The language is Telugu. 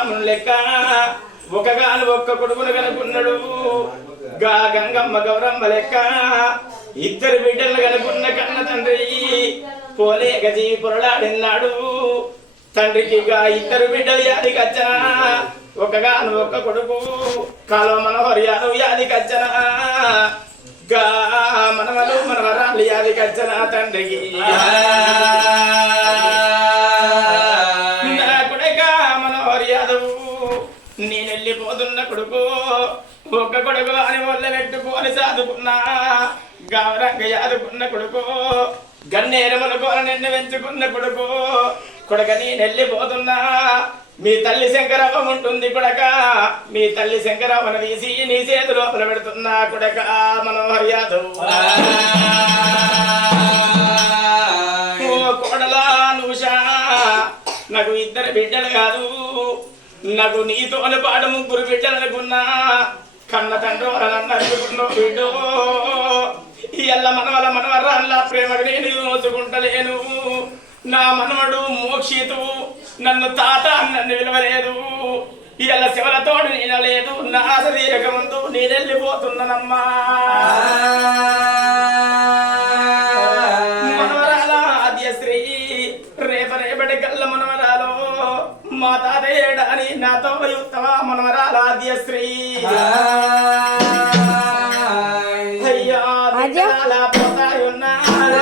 రాముని లెక్క ఒకగాను ఒక్క కొడుకును కనుకున్నాడు గా గంగమ్మ గౌరమ్మ లెక్క ఇద్దరు బిడ్డలు కనుకున్న కన్న తండ్రి పోలేక జీవి పొరలాడినాడు తండ్రికి గా ఇద్దరు బిడ్డలు యాది కచ్చనా ఒకగాను ఒక్క కొడుకు కాలో మనోహర్ యాదవ్ యాది కచ్చనా గా మనవలు మనవరాలు యాది కచ్చనా తండ్రికి నేను వెళ్ళిపోతున్న కొడుకు ఒక్క కొడుకు అని వల్ల పెట్టుకొని సాదుకున్నా గౌరంగ యాదుకున్న కొడుకు గన్నేరములకు నిన్ను పెంచుకున్న కొడుకు కొడుక నేను వెళ్ళిపోతున్నా మీ తల్లి శంకరవ్వ ఉంటుంది కొడక మీ తల్లి శంకరవ్వను తీసి నీ చేతి లోపల పెడుతున్నా కొడక మనోహర్ యాదవ్ ఓ కోడలా నుషా నాకు ఇద్దరు బిడ్డలు కాదు నాకు నీతోని పాటు ముగ్గురు బిడ్డలు అనుకున్నా కన్న తండ్రి వాళ్ళని అనుకున్నావు బిడ్డో ఇయ్యల్ల మనవల మనవరాళ్ళ ప్రేమకు నేను నోచుకుంటలేను నా మనవడు మోక్షితు నన్ను తాత నన్ను విలువలేదు ఇయ్యల్ల శివలతోడు నేనలేదు నా శరీరక ముందు నేను వెళ్ళిపోతున్నానమ్మా మనవరాల ఆద్యశ్రీ రేపటి కళ్ళ మనవరాలు మా తాతయ్యడాని నాతో యుక్తవా మనవరాల ఆద్యశ్రీ అయ్యా పోతాయున్నా మన